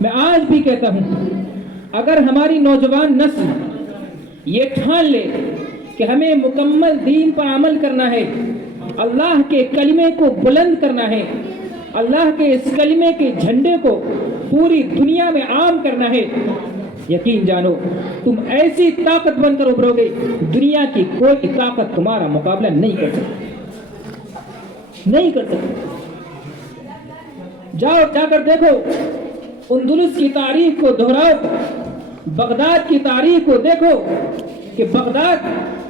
میں آج بھی کہتا ہوں، اگر ہماری نوجوان نسل یہ ٹھان لے کہ ہمیں مکمل دین پر عمل کرنا ہے، اللہ کے کلمے کو بلند کرنا ہے، اللہ کے اس کلمے کے جھنڈے کو پوری دنیا میں عام کرنا ہے، یقین جانو تم ایسی طاقت بن کر ابھرو گے، دنیا کی کوئی طاقت تمہارا مقابلہ نہیں کر سکتی۔ جاؤ، جا کر دیکھو، اندلس کی تاریخ کو دہراؤ، بغداد کی تاریخ کو دیکھو کہ بغداد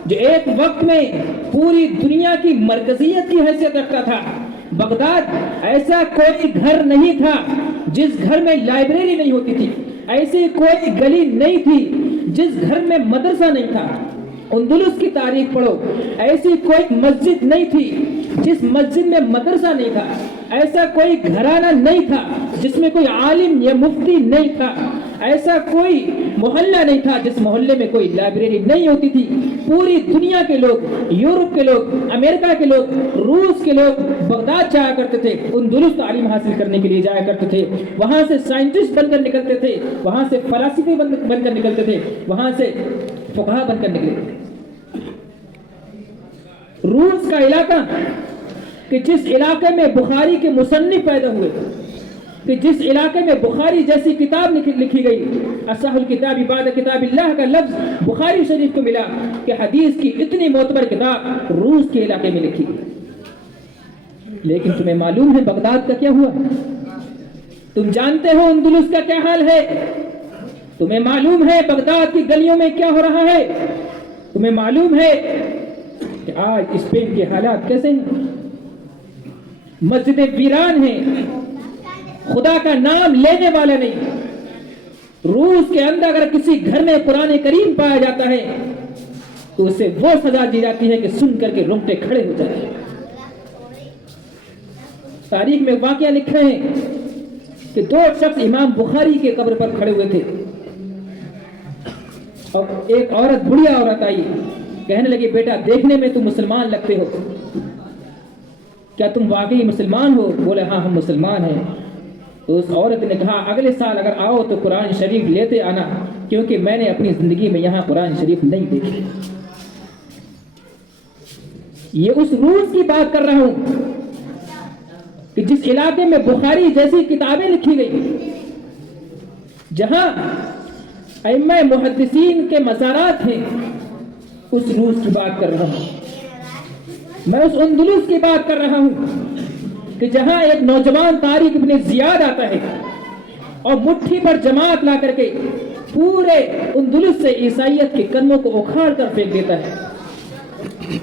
جو ایک وقت میں پوری دنیا کی مرکزیت کی حیثیت رکھتا تھا، بغداد ایسا کوئی گھر نہیں تھا جس گھر میں لائبریری نہیں ہوتی تھی، ایسی کوئی گلی نہیں تھی جس گھر میں مدرسہ نہیں تھا۔ اندلس کی تاریخ پڑھو، ایسی کوئی مسجد نہیں تھی جس مسجد میں مدرسہ نہیں تھا، ایسا کوئی گھرانہ نہیں تھا جس میں کوئی عالم یا مفتی نہیں تھا، ایسا کوئی محلہ نہیں تھا جس محلے میں کوئی لائبریری نہیں ہوتی تھی۔ پوری دنیا کے لوگ، یورپ کے لوگ، امریکہ کے لوگ، روس کے لوگ بغداد جایا کرتے تھے، اندلس تعلیم حاصل کرنے کے لیے جایا کرتے تھے، وہاں سے سائنٹسٹ بن کر نکلتے تھے، وہاں سے فلاسفے بن کر نکلتے تھے، وہاں سے فقہا بن کر نکلتے تھے۔ روس کا علاقہ کہ جس علاقے میں بخاری کے مصنف پیدا ہوئے، کہ جس علاقے میں بخاری جیسی کتاب لکھی گئی، اصح الکتاب بعد کتاب اللہ کا لفظ بخاری شریف کو ملا، کہ حدیث کی اتنی معتبر کتاب روس کے علاقے میں لکھی گئی۔ لیکن تمہیں معلوم ہے بغداد کا کیا ہوا؟ تم جانتے ہو اندلس کا کیا حال ہے؟ تمہیں معلوم ہے بغداد کی گلیوں میں کیا ہو رہا ہے؟ تمہیں معلوم ہے کہ آج اسپین کے حالات کیسے ہیں؟ مسجدیں ویران ہیں، خدا کا نام لینے والا نہیں۔ روس کے اندر اگر کسی گھر میں قرآن کریم پایا جاتا ہے تو اسے وہ سزا دی جاتی ہے کہ سن کر کے رونگٹے کھڑے ہو جاتے ہیں۔ تاریخ میں واقعہ لکھے ہیں کہ دو شخص امام بخاری کے قبر پر کھڑے ہوئے تھے، اور ایک عورت، بڑھیا عورت آئی، کہنے لگی بیٹا دیکھنے میں تم مسلمان لگتے ہو، کیا تم واقعی مسلمان ہو؟ بولے ہاں ہم مسلمان ہیں۔ تو اس عورت نے کہا اگلے سال اگر آؤ تو قرآن شریف لیتے آنا، کیونکہ میں نے اپنی زندگی میں یہاں قرآن شریف نہیں دیکھی۔ یہ اس روس کی بات کر رہا ہوں کہ جس علاقے میں بخاری جیسی کتابیں لکھی گئی، جہاں ائمہ محدثین کے مزارات ہیں، اس روس کی بات کر رہا ہوں۔ میں اس اندلس کی بات کر رہا ہوں کہ جہاں ایک نوجوان طارق ابن زیاد آتا ہے اور مٹھی پر جماعت لا کر کے پورے اندلس سے عیسائیت کے قدموں کو اکھاڑ کر پھینک دیتا ہے۔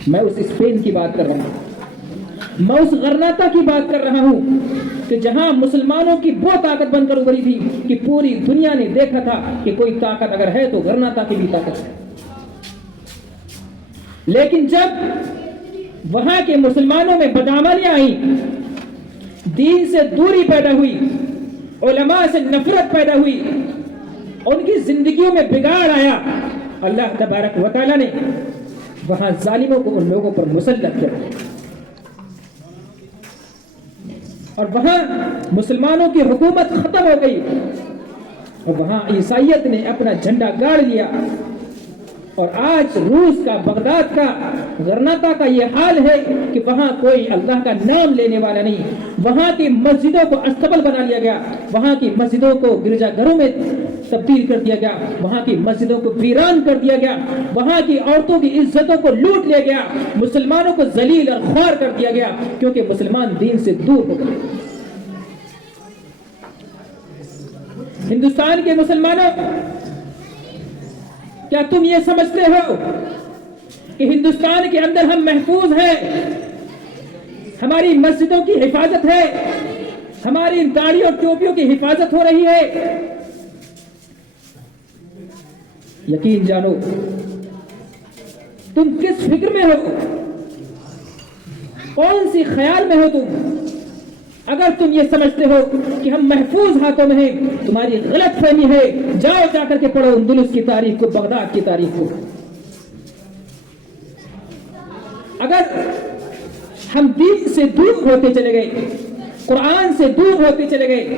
میں اس اسپین کی بات کر رہا ہوں، میں اس غرناطہ کی بات کر رہا ہوں کہ جہاں مسلمانوں کی وہ طاقت بن کر ابھری تھی کہ پوری دنیا نے دیکھا تھا کہ کوئی طاقت اگر ہے تو غرناطہ کی بھی طاقت ہے۔ لیکن جب وہاں کے مسلمانوں میں بدعملیاں آئیں، دین سے دوری پیدا ہوئی، علماء سے نفرت پیدا ہوئی، ان کی زندگیوں میں بگاڑ آیا، اللہ تبارک و تعالیٰ نے وہاں ظالموں کو ان لوگوں پر مسلط کیا، اور وہاں مسلمانوں کی حکومت ختم ہو گئی، اور وہاں عیسائیت نے اپنا جھنڈا گاڑ لیا۔ اور آج روس کا، بغداد کا، غرناطہ کا یہ حال ہے کہ وہاں کوئی اللہ کا نام لینے والا نہیں۔ وہاں کی مسجدوں کو استبل بنا لیا گیا، وہاں کی مسجدوں کو گرجا گھروں میں تبدیل کر دیا گیا، وہاں کی مسجدوں کو ویران کر دیا گیا، وہاں کی عورتوں کی عزتوں کو لوٹ لیا گیا، مسلمانوں کو ذلیل اور خوار کر دیا گیا، کیونکہ مسلمان دین سے دور ہو گئے۔ ہندوستان کے مسلمانوں، کیا تم یہ سمجھتے ہو کہ ہندوستان کے اندر ہم محفوظ ہیں؟ ہماری مسجدوں کی حفاظت ہے، ہماری داڑھیوں اور ٹوپیوں کی حفاظت ہو رہی ہے؟ یقین جانو تم کس فکر میں ہو، کون سی خیال میں ہو تم؟ اگر تم یہ سمجھتے ہو کہ ہم محفوظ ہاتھوں میں ہیں، تمہاری غلط فہمی ہے۔ جاؤ جا کر کے پڑھو اندلس کی تاریخ کو، بغداد کی تاریخ کو۔ اگر ہم دین سے دور ہوتے چلے گئے، قرآن سے دور ہوتے چلے گئے،